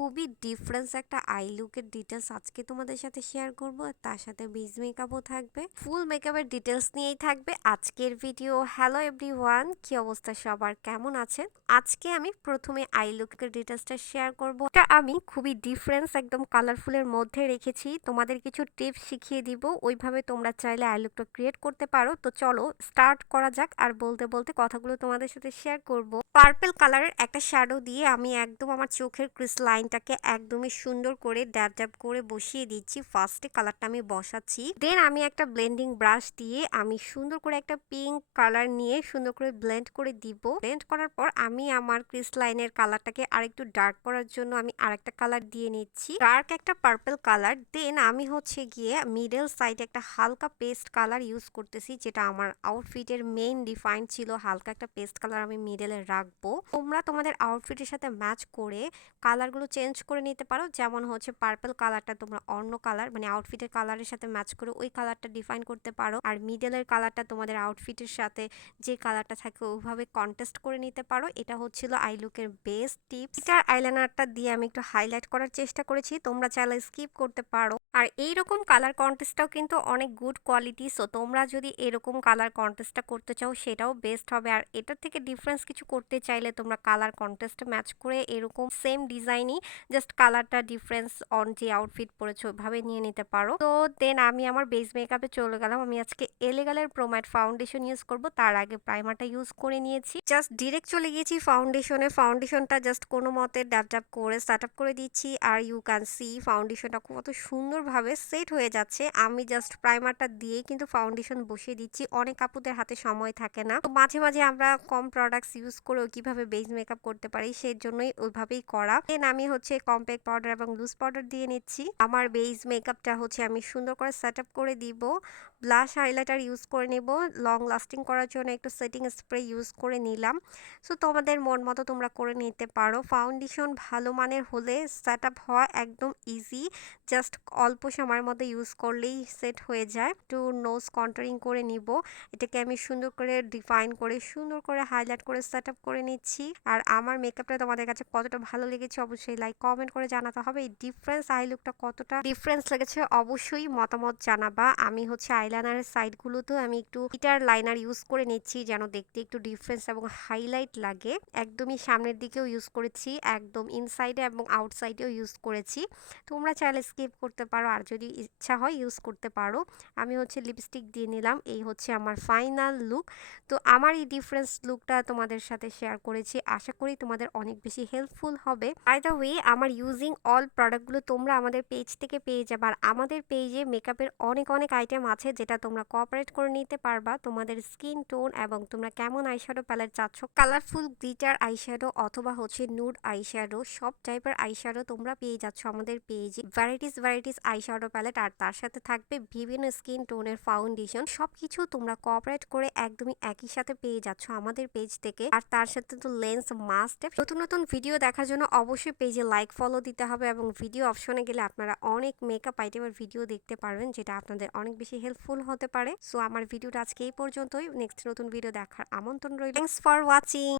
খুবই ডিফারেন্স একটা আই লুকের ডিটেলস আজকে তোমাদের সাথে শেয়ার করব, আর তার সাথে বেস মেকআপও থাকবে। ফুল মেকআপের ডিটেলস নিয়েই থাকবে আজকের ভিডিও। হ্যালো এভরিওয়ান, কি অবস্থা সবার, কেমন আছেন? আজকে আমি প্রথমে আই লুকের ডিটেলসটা শেয়ার করব। এটা আমি খুবই ডিফারেন্স একদম কালারফুলের মধ্যে রেখেছি, তোমাদের কিছু টিপস শিখিয়ে দিব, ওইভাবে তোমরা চাইলে আই লুকটা ক্রিয়েট করতে পারো। তো চলো স্টার্ট করা যাক, আর বলতে বলতে কথাগুলো তোমাদের সাথে শেয়ার করব। পার্পল কালারের একটা শ্যাডো দিয়ে আমি একদম আমার চোখের ক্রিস লাইনটাকে একদমই সুন্দর করে ড্যাব ড্যাব করে বসিয়ে দিচ্ছি। ফার্স্টে কালারটা আমি বসাচ্ছি, দেন আমি একটা ব্লেন্ডিং ব্রাশ দিয়ে আমি সুন্দর করে একটা পিঙ্ক কালার নিয়ে সুন্দর করে ব্লেন্ড করে দিব। ব্লেন্ড করার পর আমি আমার ক্রিস লাইনের কালারটাকে আরেকটু ডার্ক করার জন্য আমি আরেকটা কালার দিয়ে নিচ্ছি, ডার্ক একটা পার্পল কালার। দেন আমি হচ্ছে গিয়ে মিডল সাইডে একটা হালকা পেস্ট কালার ইউজ করতেছি, যেটা আমার আউটফিটের মেইন ডিফাইন ছিল। হালকা একটা পেস্ট কালার আমি মিডলে রাখবো। তোমরা তোমাদের আউটফিটের সাথে ম্যাচ করে কালারগুলো চেঞ্জ করে নিতে পারো। যেমন হচ্ছে পার্পল কালারটা তোমরা অন্য কালার মানে আউটফিটের কালারের সাথে ম্যাচ করে ওই কালারটা ডিফাইন করতে পারো, আর মিডলের কালারটা তোমাদের আউটফিটের সাথে যে কালারটা থাকে ওইভাবে কন্টেস্ট করে নিতে পারো। এটা হচ্ছিল আই লুকের বেস্ট টিপস। এটা আইলাইনারটা দিয়ে আমি একটু হাইলাইট করার চেষ্টা করেছি, তোমরা চাইলে স্কিপ করতে পারো। আর এইরকম কালার কন্টেস্টটাও কিন্তু অনেক গুড কোয়ালিটি, সো তোমরা যদি এরকম কালার কন্টেস্টটা করতে চাও সেটাও বেস্ট হবে। আর এটার থেকে ডিফারেন্স কিছু করতে চাইলে তোমরা কালার কন্টেস্টে ম্যাচ করে এরকম সেম ডিজাইনই জাস্ট কালারটা ডিফারেন্স অন যে আউটফিট পরেছো ওইভাবে নিয়ে নিতে পারো। তো দেন আমি আমার বেস মেকআপে চলে গেলাম। আমি আজকে এলেগালের প্রোম্যাট ফাউন্ডেশন ইউজ করব, তার আগে প্রাইমারটা ইউজ করে নিয়েছি। জাস্ট ডিরেক্ট চলে গিয়েছি ফাউন্ডেশনে। ফাউন্ডেশনটা জাস্ট কোনো মতে ড্যাব ড্যাব করে সেট আপ করে দিচ্ছি, আর ইউ ক্যান সি ফাউন্ডেশনটা কত সুন্দরভাবে সেট হয়ে যাচ্ছে। আমি জাস্ট প্রাইমারটা দিয়ে কিন্তু ফাউন্ডেশন বসিয়ে দিচ্ছি। অনেক আপুদের হাতে সময় থাকে না, তো মাঝে মাঝে আমরা কম প্রোডাক্টস ইউজ করেও কিভাবে বেস মেকআপ করতে পারি সেই জন্যই ওইভাবেই করা। দেন আমি হচ্ছে কম্প্যাক্ট পাউডার এবং লুজ পাউডার দিয়ে নিচ্ছি। আমার বেস মেকআপটা হচ্ছে আমি সুন্দর করে সেট আপ করে দিব। ব্লাশ হাইলাইটার ইউজ করে নেব, লং লাস্টিং করার জন্য একটু সেটিং স্প্রে ইউজ করে নিলাম। সো তোমাদের মন মতো তোমরা করে নিতে পারো। ফাউন্ডেশন ভালো মানের হলে সেট আপ হওয়া একদম ইজি, জাস্ট অল্প সময়ের মধ্যে ইউজ করলেই সেট হয়ে যায়। একটু নোজ কন্ট্রোলিং করে নিব, এটাকে আমি সুন্দর করে ডিফাইন করে সুন্দর করে হাইলাইট করে সেট আপ করে নিচ্ছি। আর আমার মেকআপটা তোমাদের কাছে কতটা ভালো লেগেছে অবশ্যই লাইক কমেন্ট করে জানাতে হবে। এই ডিফারেন্স আই লুকটা কতটা ডিফারেন্স লেগেছে অবশ্যই মতামত জানাবা। আমি হচ্ছে আইলাইনারের সাইডগুলোতেও আমি একটু হিটার লাইনার ইউজ করে নিচ্ছি, যেন দেখতে একটু ডিফারেন্স এবং হাইলাইট লাগে। একদমই সামনের দিকেও ইউজ করেছি, একদম ইনসাইডে এবং আউটসাইডেও ইউজ করেছি। তোমরা চাইলে স্কিপ করতে পারো, আর যদি ইচ্ছা হয় ইউজ করতে পারো। আমি হচ্ছে লিপস্টিক দিয়ে নিলাম। এই হচ্ছে আমার ফাইনাল লুক। তো আমার এই ডিফারেন্স লুকটা তোমাদের সাথে শেয়ার করেছি, আশা করি তোমাদের অনেক বেশি হেল্পফুল হবে। বাই দ্য ওয়ে, আমার ইউজিং অল প্রোডাক্টগুলো তোমরা আমাদের পেজ থেকে পেয়ে যাবে। আর আমাদের পেজে মেকআপের অনেক অনেক আইটেম আছে, যেটা তোমরা কোঅপারেট করে নিতে পারবা তোমাদের স্কিন টোন এবং তোমরা কেমন আইশ্যাডো প্যালেট চাচ্ছ, কালারফুল গ্লিটার আইশ্যাডো অথবা হচ্ছে নুড আইশ্যাডো, সব টাইপের আইশ্যাডো তোমরা পেয়ে যাচ্ছ আমাদের পেজে। ভ্যারাইটিস আইশ্যাডো প্যালেট, আর তার সাথে থাকবে বিভিন্ন স্কিন টোনের ফাউন্ডেশন। সবকিছু তোমরা কোঅপারেট করে একদমই একই সাথে পেয়ে যাচ্ছ আমাদের পেজ থেকে। আর তার সাথে তো লেন্স মাস্ট। নতুন নতুন ভিডিও দেখার জন্য অবশ্যই পেজে লাইক ফলো দিতে হবে, এবং ভিডিও অপশনে গেলে আপনারা অনেক মেকআপ আইটেমের ভিডিও দেখতে পারবেন, যেটা আপনাদের অনেক বেশি হেল্পফুল হতে পারে। সো আমার ভিডিওটা আজকে এই পর্যন্তই। নেক্সট নতুন ভিডিও দেখার আমন্ত্রণ রইল। Thanks for watching.